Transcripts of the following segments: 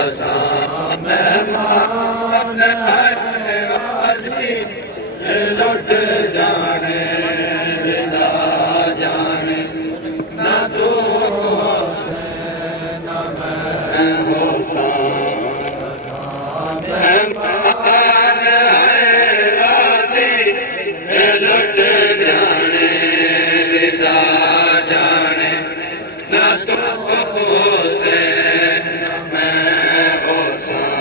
ਅਸਾਂ ਮਹਿਮਾਨ ਹੈ ਰਾਜ਼ੀ ਲੁੱਟ ਜਾਣੇ ਵਿਦਾ ਜਾਣੇ ਨਾ ਤੂੰ ਹੁਸੈਨ ਨਾ ਮੈਂ ਹੁਸੈਨ ਮਹਿਮਾਨ ਹੈ ਰਾਜ਼ੀ ਲੁੱਟ ਜਾਣੇ ਵਿਦਾ ਜਾਣੇ ਨਾ ਤੂੰ ਹੁਸੈਨ ਨਾ ਮੈਂ ਹੁਸੈਨ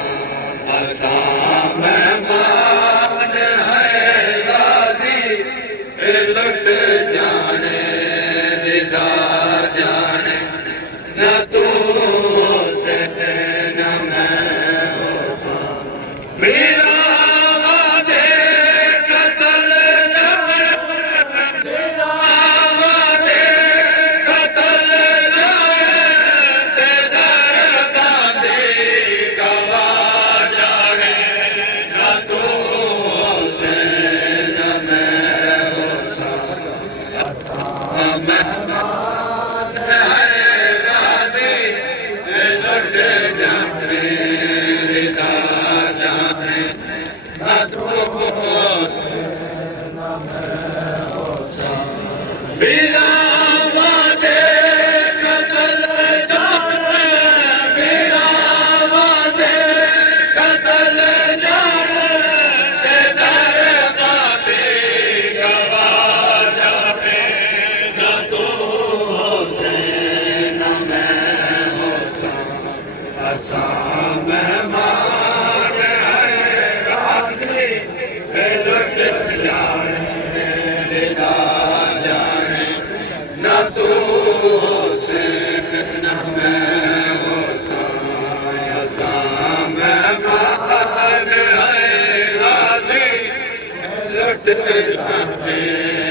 ਅਸਾਂ ਮਹਿਮਾਨ ਹੈ ਰਾਜ਼ੀ ਲੁੱਟ ਜਾਣੇ ਵਿਦਾ ਜਾਣੇ ਨਾ ਤੂੰ ਹੁਸੈਨ ਨਾ ਮੈਂ ਹੁਸੈਨ ਮੇਰਾ ਵਾਦੇ ਕਤਲ ਨਾ ਮੇਰਾ ਵਾਦੇ ਕਤਲ ਨਾ ਤੇ ਦਰਬਾਂ ਦੀ ਗਵਾ ਜਾਣੇ ਨਾ ਤੂੰ ਹੁਸੈਨ ਨਾ ਮੈਂ ਹੁਸੈਨ ਅਸਾਂ ਮਹਿਮਾਨ ਹੈ ਰਾਜ਼ੀ ਲੁੱਟ ਜਾਣੇ ਵਿਦਾ ਜਾਣੇ ਨਾ ਤੂੰ ਹੁਸੈਨ ਨਾ ਮੈਂ ਹੁਸੈਨ ਬਿਨਾ ਵਾਦੇ ਕਤਲ ਜਾਣੇ ਬਿਨਾ ਵਾਦੇ ਕਤਲ ਜਾਣੇ ਤੇ ਦਰਬਾਂ ਦੀ ਗਵਾ ਜਾਣੇ ਨਾ ਤੂੰ ਹੁਸੈਨ ਨਾ ਮੈਂ ਹੁਸੈਨ ਅਸਾਂ ਮਹਿਮਾਨ ਹੈ ਰਾਜ਼ੀ ਲੁੱਟ ਜਾਣੇ ਵਿਦਾ ਜਾਣੇ ਨਾ ਤੂੰ ਹੁਸੈਨ ਨਾ ਮੈਂ ਹੁਸੈਨ ਅਸਾਂ ਮਹਿਮਾਨ ਹੈ ਰਾਜ਼ੀ ਲੁੱਟ ਜਾਣੇ